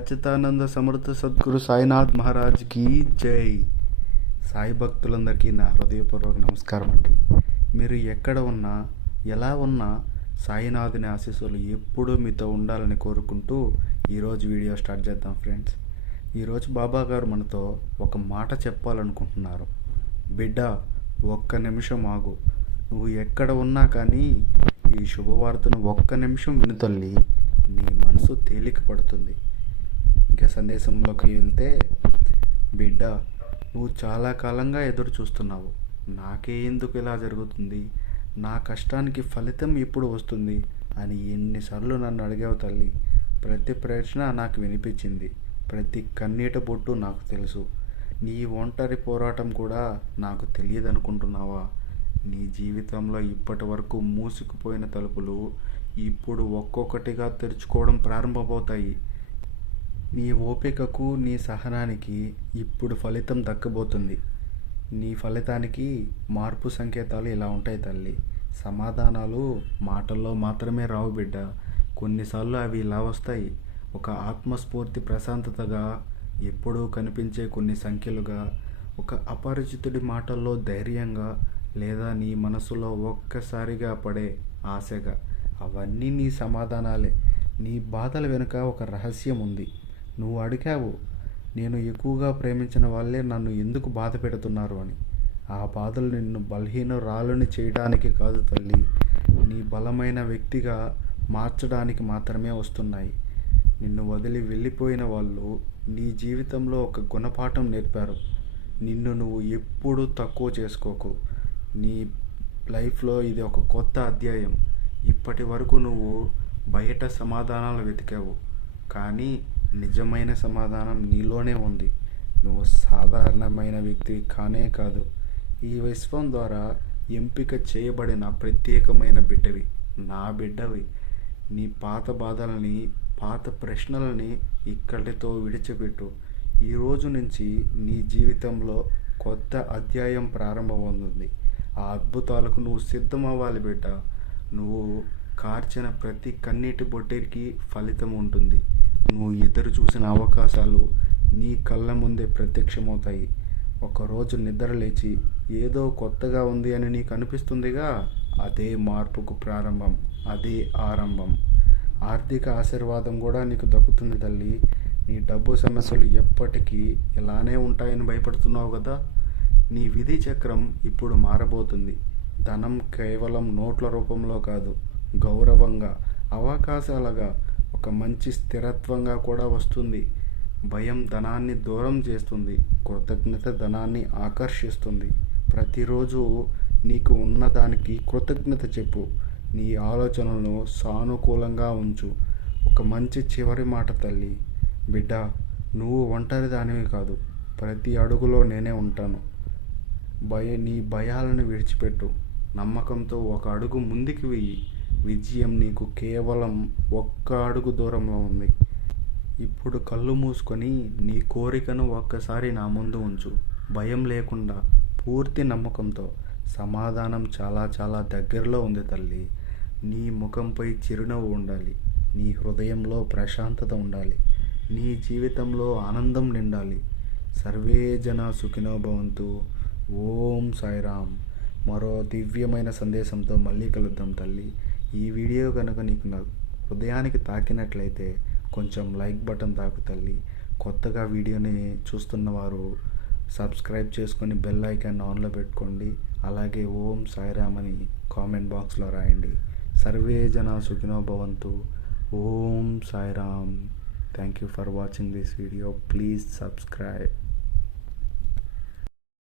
సచ్చిదానంద సమర్థ సద్గురు సాయినాథ్ మహారాజ్ కి జై. సాయి భక్తులందరికీ నా హృదయపూర్వక నమస్కారం అండి. మీరు ఎక్కడ ఉన్నా ఎలా ఉన్నా సాయినాథుని ఆశీస్సులు ఎప్పుడూ మీతో ఉండాలని కోరుకుంటూ ఈరోజు వీడియో స్టార్ట్ చేద్దాం ఫ్రెండ్స్. ఈరోజు బాబా గారు మనతో ఒక మాట చెప్పాలనుకుంటున్నారు. బిడ్డ, ఒక్క నిమిషం ఆగు. నువ్వు ఎక్కడ ఉన్నా కానీ ఈ శుభవార్తను ఒక్క నిమిషం విను తల్లి, నీ మనసు తేలిక పడుతుంది. ఇంకా సందేశంలోకి వెళ్తే, బిడ్డ, నువ్వు చాలా కాలంగా ఎదురు చూస్తున్నావు. నాకే ఎందుకు ఇలా జరుగుతుంది, నా కష్టానికి ఫలితం ఎప్పుడు వస్తుంది అని ఎన్నిసార్లు నన్ను అడిగావు తల్లి. ప్రతి ప్రశ్న నాకు వినిపించింది, ప్రతి కన్నీట బొట్టు నాకు తెలుసు. నీ ఒంటరి పోరాటం కూడా నాకు తెలియదనుకుంటున్నావా? నీ జీవితంలో ఇప్పటి వరకు మూసుకుపోయిన తలుపులు ఇప్పుడు ఒక్కొక్కటిగా తెరుచుకోవడం ప్రారంభమవుతాయి. నీ ఓపికకు, నీ సహనానికి ఇప్పుడు ఫలితం దక్కబోతుంది. నీ ఫలితానికి మార్పు సంకేతాలు ఇలా ఉంటాయి తల్లి. సమాధానాలు మాటల్లో మాత్రమే రావు బిడ్డ, కొన్నిసార్లు అవి ఇలా వస్తాయి. ఒక ఆత్మస్ఫూర్తి ప్రశాంతతగా, ఎప్పుడూ కనిపించే కొన్ని సంఖ్యలుగా, ఒక అపరిచితుడి మాటల్లో ధైర్యంగా, లేదా నీ మనసులో ఒక్కసారిగా పడే ఆశగా. అవన్నీ నీ సమాధానాలే. నీ బాధల వెనుక ఒక రహస్యం ఉంది. నువ్వు అడిగావు, నేను ఎక్కువగా ప్రేమించిన వాళ్ళే నన్ను ఎందుకు బాధ పెడుతున్నారు అని. ఆ బాధలు నిన్ను బలహీనురాలుని చేయడానికి కాదు తల్లి, నీ బలమైన వ్యక్తిగా మార్చడానికి మాత్రమే వస్తున్నాయి. నిన్ను వదిలి వెళ్ళిపోయిన వాళ్ళు నీ జీవితంలో ఒక గుణపాఠం నేర్పారు. నిన్ను నువ్వు ఎప్పుడూ తక్కువ చేసుకోకు. నీ లైఫ్లో ఇది ఒక కొత్త అధ్యాయం. ఇప్పటి వరకు నువ్వు బయట సమాధానాలు వెతికావు, కానీ నిజమైన సమాధానం నీలోనే ఉంది. నువ్వు సాధారణమైన వ్యక్తి కానే కాదు, ఈ విశ్వం ద్వారా ఎంపిక చేయబడిన ప్రత్యేకమైన బిడ్డవి, నా బిడ్డవి. నీ పాత బాధలని, పాత ప్రశ్నలని ఇక్కడితో విడిచిపెట్టు. ఈ రోజు నుంచి నీ జీవితంలో కొత్త అధ్యాయం ప్రారంభమవుతుంది. ఆ అద్భుతాలకు నువ్వు సిద్ధమవ్వాలి బిడ్డ. నువ్వు కార్చిన ప్రతి కన్నీటి బొట్టేకి ఫలితం ఉంటుంది. నువ్వు ఎదురు చూసిన అవకాశాలు నీ కళ్ళ ముందే ప్రత్యక్షమవుతాయి. ఒకరోజు నిద్ర లేచి ఏదో కొత్తగా ఉంది అని నీకు అనిపిస్తుందిగా, అదే మార్పుకు ప్రారంభం, అదే ఆరంభం. ఆర్థిక ఆశీర్వాదం కూడా నీకు దక్కుతుంది తల్లి. నీ డబ్బు సమస్యలు ఎప్పటికీ ఇలానే ఉంటాయని భయపడుతున్నావు కదా, నీ విధి చక్రం ఇప్పుడు మారబోతుంది. ధనం కేవలం నోట్ల రూపంలో కాదు, గౌరవంగా, అవకాశాలుగా, ఒక మంచి స్థిరత్వంగా కూడా వస్తుంది. భయం ధనాన్ని దూరం చేస్తుంది, కృతజ్ఞత ధనాన్ని ఆకర్షిస్తుంది. ప్రతిరోజు నీకు ఉన్నదానికి కృతజ్ఞత చెప్పు. నీ ఆలోచనలను సానుకూలంగా ఉంచు. ఒక మంచి చివరి మాట తల్లి. బిడ్డ, నువ్వు ఒంటరి దానివి కాదు. ప్రతి అడుగులో నేనే ఉంటాను. నీ భయాలను విడిచిపెట్టు. నమ్మకంతో ఒక అడుగు ముందుకు వెయ్యి. విజయం నీకు కేవలం ఒక్క అడుగు దూరంలో ఉంది. ఇప్పుడు కళ్ళు మూసుకొని నీ కోరికను ఒక్కసారి నా ముందు ఉంచు. భయం లేకుండా, పూర్తి నమ్మకంతో. సమాధానం చాలా చాలా దగ్గరలో ఉంది తల్లి. నీ ముఖంపై చిరునవ్వు ఉండాలి, నీ హృదయంలో ప్రశాంతత ఉండాలి, నీ జీవితంలో ఆనందం నిండాలి. సర్వే జన సుఖినో భవంతు. ఓం సాయిరామ్. మరో దివ్యమైన సందేశంతో మళ్ళీ కలుద్దాం తల్లి. ఈ వీడియో కనుక నీకు హృదయానికి తాకినట్లయితే కొంచెం లైక్ బటన్ తాకు తల్లి. కొత్తగా వీడియోని చూస్తున్నవారు సబ్స్క్రైబ్ చేసుకొని బెల్ ఐకాన్ ఆన్లో పెట్టుకోండి. అలాగే ఓం సాయిరామ్ అని కామెంట్ బాక్స్లో రాయండి. సర్వే జన సుఖినో భవంతు. ఓం Sairam. Thank you for watching this video. Please subscribe.